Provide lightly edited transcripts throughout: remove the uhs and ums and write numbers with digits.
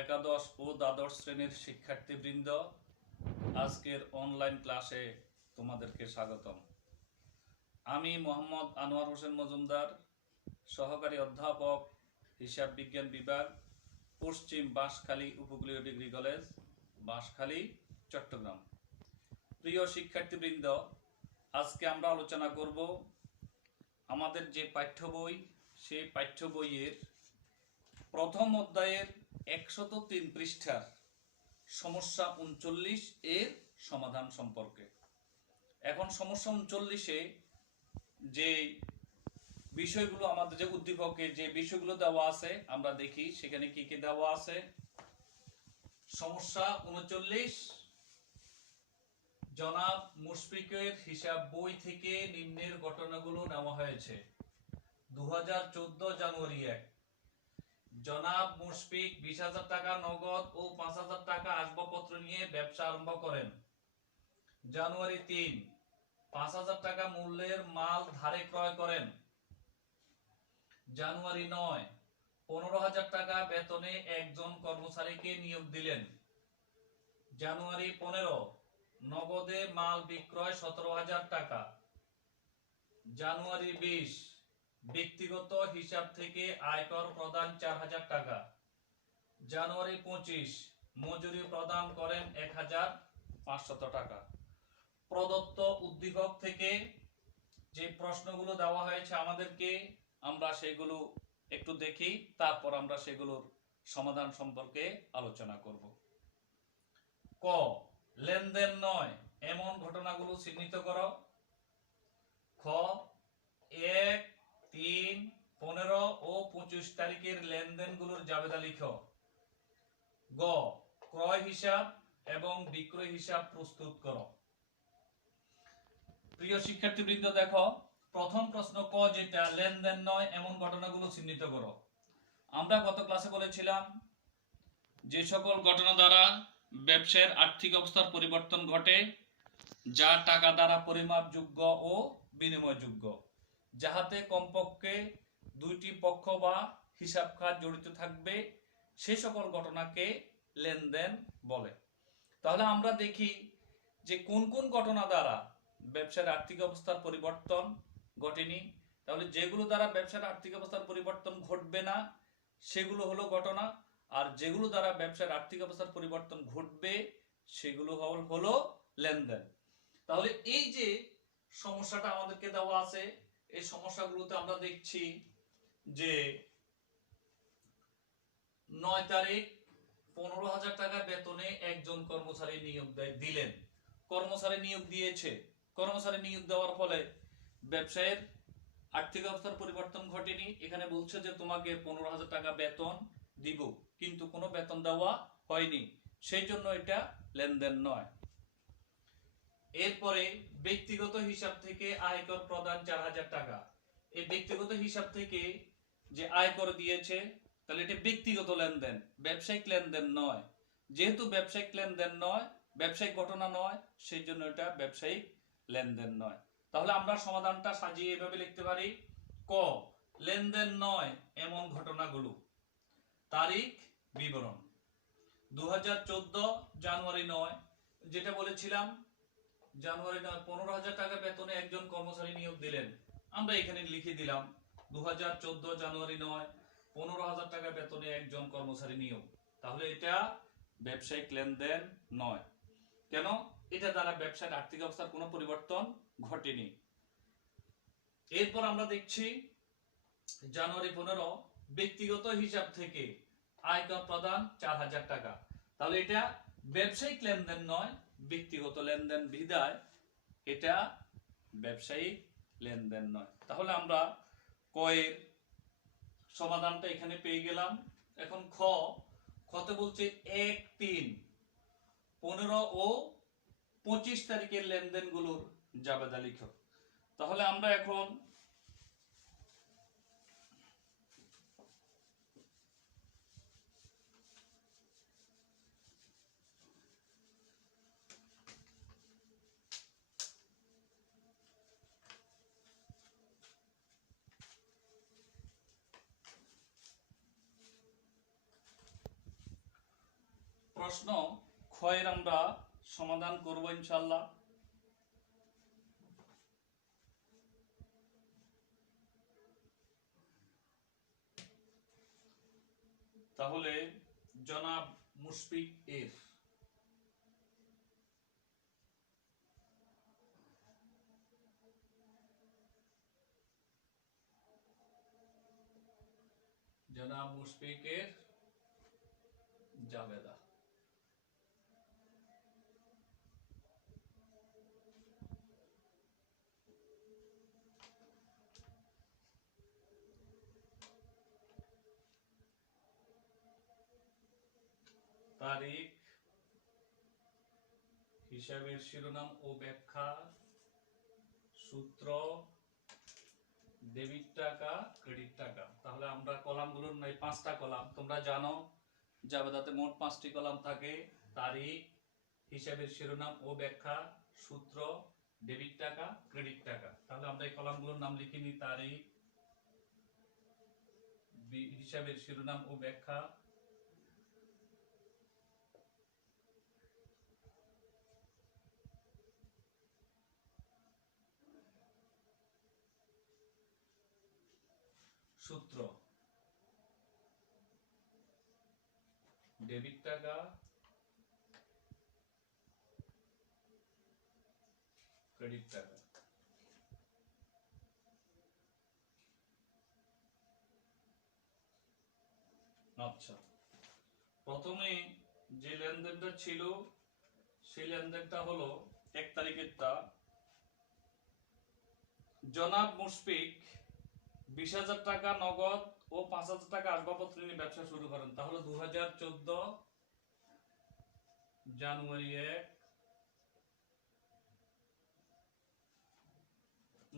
একাদশ ও দ্বাদশ শ্রেণীর শিক্ষার্থীবৃন্দ, আজকের অনলাইন ক্লাসে তোমাদেরকে স্বাগতম। আমি মোহাম্মদ আনোয়ার হোসেন মজুমদার, সহকারী অধ্যাপক, হিসাব বিজ্ঞান বিভাগ, পশ্চিম বাঁশখালী উপকূলীয় ডিগ্রি কলেজ, বাঁশখালী, চট্টগ্রাম। প্রিয় শিক্ষার্থীবৃন্দ, আজকে আমরা আলোচনা করব আমাদের যে পাঠ্য বই, সেই পাঠ্য বইয়ের প্রথম অধ্যায়ের 103 পৃষ্ঠার সমস্যা 39 এর সমাধান সম্পর্কে। এখন সমস্যা 39-এ যে বিষয়গুলো, আমাদের যে উদ্দীপকে যে বিষয়গুলো দেওয়া আছে, আমরা দেখি সেখানে কি কি দেওয়া আছে। সমস্যা 39, জনাব মুশফিকের হিসাব বই থেকে নিম্নের ঘটনাগুলো নেওয়া হয়েছে। 2014 জানুয়ারি 1, জনাব মুশফিক 20,000 টাকা নগদ ও 5,000 টাকা আসবাবপত্র নিয়ে ব্যবসা আরম্ভ করেন। জানুয়ারি 3, 5,000 টাকা মূল্যের মাল ধারে ক্রয় করেন। জানুয়ারি 9, 15,000 টাকা বেতনে একজন কর্মচারীকে নিয়োগ দিলেন। জানুয়ারি 15, নগদে মাল বিক্রয় 17,000 টাকা। জানুয়ারি 20, ব্যক্তিগত হিসাব থেকে আয়কর প্রদান 4,000 টাকা। জানুয়ারি 25, মজুরি প্রদান করেন 1,500 টাকা। প্রদত্ত উদ্দীপক থেকে যে প্রশ্নগুলো দেওয়া হয়েছে আমাদেরকে, আমরা সেগুলো একটু দেখি, তারপর আমরা সেগুলোর সমাধান সম্পর্কে আলোচনা করব। ক, লেনদেন নয় এমন ঘটনাগুলো চিহ্নিত করো। খ, 1, 3, 15 ও 25 তারিখের লেনদেনগুলোর জাবেদা লিখো। গ, ক্রয় হিসাব এবং বিক্রয় হিসাব প্রস্তুত করো। প্রিয় শিক্ষার্থীবৃন্দ, দেখো প্রথম প্রশ্ন ক, যেটা লেনদেন নয় এমন ঘটনাগুলো চিহ্নিত করো। আমরা গত ক্লাসে বলেছিলাম যে সকল ঘটনা দ্বারা ব্যবসায়ের আর্থিক অবস্থার পরিবর্তন ঘটে, যা টাকা দ্বারা পরিমাপযোগ্য ও বিনিময়যোগ্য, যাহাতে কমপক্ষে দুইটি পক্ষ বা হিসাব খাত জড়িত থাকবে, সে সকল ঘটনাকে লেনদেন বলে। তাহলে আমরা দেখি যে কোন কোন ঘটনা দ্বারা ব্যবসার আর্থিক অবস্থার পরিবর্তন ঘটেনি। তাহলে যেগুলো দ্বারা ব্যবসার আর্থিক অবস্থার পরিবর্তন ঘটবে না, সেগুলো হলো ঘটনা, আর যেগুলো দ্বারা ব্যবসার আর্থিক অবস্থার পরিবর্তন ঘটবে, সেগুলো হলো লেনদেন। তাহলে এই যে সমস্যাটা আমাদেরকে দেওয়া আছে, এই সমস্যাগুলোতে আমরা দেখছি যে 9 তারিখ 15,000 টাকা বেতনে একজন কর্মচারী নিয়োগ দিলেন। কর্মচারী নিয়োগ দিয়েছে, কর্মচারী নিয়োগ দেওয়ার ফলে ব্যবসায়ের আর্থিক অবস্থার পরিবর্তন ঘটেনি। এখানে বলছে যে তোমাকে 15,000 টাকা বেতন দিব, কিন্তু কোনো বেতন দেওয়া হয়নি, সেই জন্য এটা লেনদেন নয়। এরপরে ব্যক্তিগত হিসাব থেকে আয়কর প্রদান 4,000 টাকা। এই ব্যক্তিগত হিসাব থেকে যে আয়কর দিয়েছে, তাহলে এটা ব্যক্তিগত লেনদেন, ব্যবসায়িক লেনদেন নয়। যেহেতু ব্যবসায়িক লেনদেন নয়, ব্যবসায়িক ঘটনা নয়, সেই জন্য এটা ব্যবসায়িক লেনদেন নয়। তাহলে আমরা সমাধানটা সাজিয়ে এভাবে লিখতে পারি। ক, লেনদেন নয় এমন ঘটনাগুলো। তারিখ বিবরণ 2014 জানুয়ারি 9, যেটা বলেছিলাম জানুয়ারি 9, 15,000 টাকা বেতনে একজন কর্মচারী নিয়োগ দিলেন। আমরা এখানে লিখে দিলাম 2014 জানুয়ারি 9, 15,000 টাকা বেতনে একজন কর্মচারী নিয়োগ। তাহলে এটা ব্যবসায়িক লেনদেন নয়। কেন? এটা দ্বারা ব্যবসার আর্থিক অবস্থার কোনো পরিবর্তন ঘটেনি। এরপর আমরা দেখছি জানুয়ারি 15, ব্যক্তিগত হিসাব থেকে আয়কর প্রদান 4,000 টাকা। তাহলে এটা ব্যবসায়িক লেনদেন নয়, ব্যক্তিগত লেনদেন বিধায় এটা ব্যবসায়িক লেনদেন নয়। তাহলে আমরা কয়ের সমাধানটা এখানে পেয়ে গেলাম। এখন খতে বলছে 1, 3, 15 ও 25 তারিখের লেনদেনগুলোর জাবেদা লিখো। তাহলে আমরা এখন প্রশ্ন ক্ষয়ের আমরা সমাধান করব ইনশাআল্লাহ। তাহলে জনাব মুশফিক এর জাবেদা। তারিখ, হিসাবের শিরোনাম ও ব্যাখ্যা, সূত্র, ডেবিট টাকা, ক্রেডিট টাকা। তাহলে আমরা কলামগুলোর নাই 5টা কলাম, তোমরা জানো জাবেদাতে মোট 5টি কলাম থাকে। তারিখ, হিসাবের শিরোনাম ও ব্যাখ্যা, সূত্র, ডেবিট টাকা, ক্রেডিট টাকা। তাহলে আমরা এই কলামগুলোর নাম লিখে নিই। তারিখ, হিসাবের শিরোনাম ও ব্যাখ্যা, সূত্র, ডেবিট টাকা, ক্রেডিট টাকা। আচ্ছা, প্রথমে যে লেনদেনটা ছিল সেই লেনদেনটা হলো 1 তারিখেরটা। জনাব মুশফিক 20,000 টাকা নগদ ও 5,000 টাকা আসবাবপত্র নিয়ে ব্যবসা শুরু করেন। তাহলে 2014 জানুয়ারি 1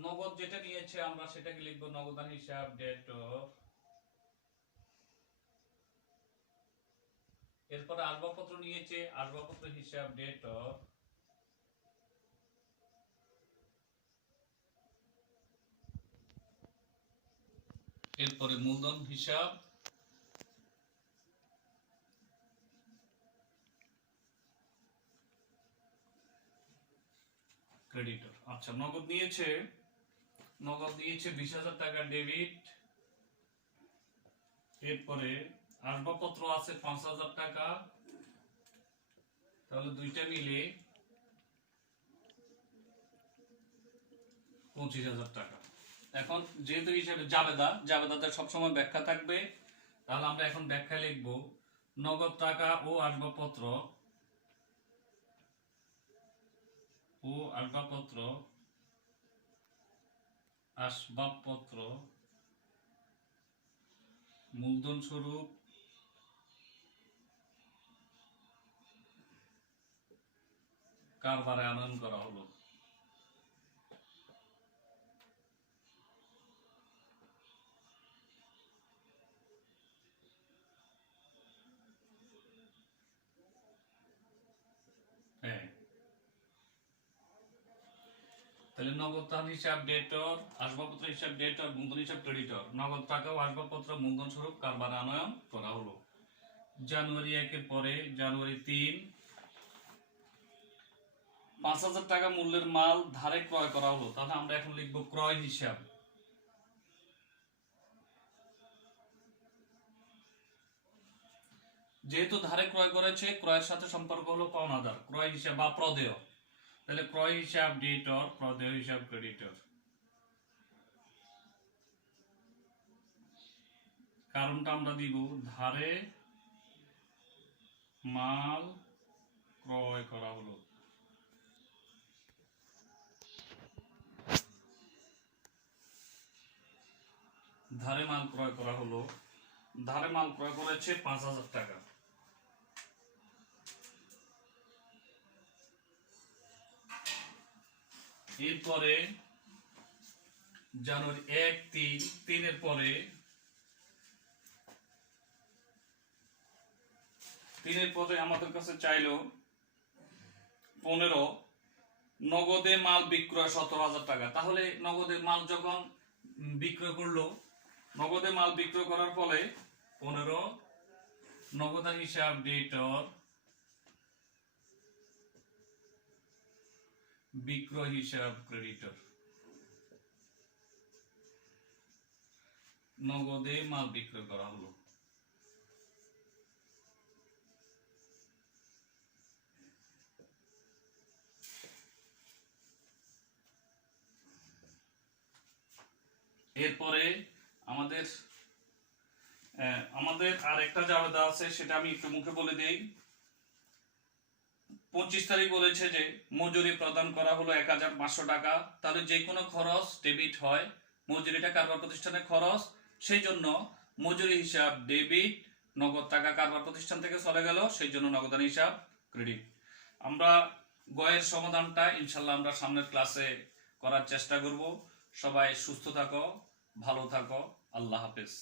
নগদ যেটা নিয়েছে আমরা সেটাকে লিখবো নগদান হিসাব, ডেটর। এরপরে আসবাবপত্র নিয়েছে, আসবাবপত্র হিসাব, ডেটর। এরপরে মূলধন হিসাব, ক্রেডিটর। আচ্ছা, নগদ নিয়েছে 20,000 টাকা ডেবিট। এরপরে আসবাবপত্র আছে 5,000 টাকা, তাহলে দুইটা মিলে 25,000 টাকা। এখন যেহেতু হিসাবে জাবেদাতে সবসময় ব্যাখ্যা থাকবে, তাহলে আমরা এখন ব্যাখ্যা লিখব নগদ টাকা ও আসবাবপত্র মূলধন স্বরূপ কারবারে আনয়ন করা হলো। হ্যাঁ, তাহলে নগদ হিসাব ডেটর, আসবাবপত্র হিসাব ডেটর, মূলধন হিসাব ক্রেডিটর। নগদ টাকা ও আসবাবপত্র মূলধন স্বরূপ কারবার আনয়ন করা হলো। জানুয়ারি 1 এর পরে জানুয়ারি 3 5,000 টাকা মূল্যের মাল ধারে ক্রয় করা হলো। তাহলে আমরা এখন লিখবো ক্রয় হিসাব। যেহেতু ধারে ক্রয় করেছে, ক্রয়ের সাথে সম্পর্ক হলো পাওনাদার, ক্রয় হিসাব বা প্রদেয়। তাহলে ক্রয় হিসাব ডেটর, প্রদেয় হিসাব ক্রেডিটর। কারণটা আমরা দিব ধারে মাল ক্রয় করা হলো। ধারে মাল ক্রয় করা হলো, ধারে মাল ক্রয় করেছে 5,000 টাকা। এরপরে জানুয়ারি 1-3 এর পরে 3 পরে আমাদের কাছে চাইলো 15 নগদে মাল বিক্রয় 17,000 টাকা। তাহলে নগদে মাল যখন বিক্রয় করলো, নগদে মাল বিক্রয় করার ফলে 15 নগদান হিসাব ডেটর, বিক্রয় হিসাব ক্রেডিটর, নগদে মাল বিক্রয় করা হলো। এরপরে আমাদের আর একটা জাবেদা আছে, সেটা আমি একটু মুখে বলে দেই। 25 তারিখ বলেছে যে মজুরি প্রদান করা হলো 1500 টাকা, তাহলে যে কোনো খরচ ডেবিট হয়, মজুরিটা কারবার প্রতিষ্ঠানের খরচ, সেই জন্য মজুরি হিসাব ডেবিট, নগদ টাকা কারবার প্রতিষ্ঠান থেকে চলে গেল, সেই জন্য নগদান হিসাব ক্রেডিট। আমরা গয়ের সমাধানটা ইনশাল্লাহ আমরা সামনের ক্লাসে করার চেষ্টা করব। সবাই সুস্থ থাকো, ভালো থাকো, আল্লাহ হাফেজ।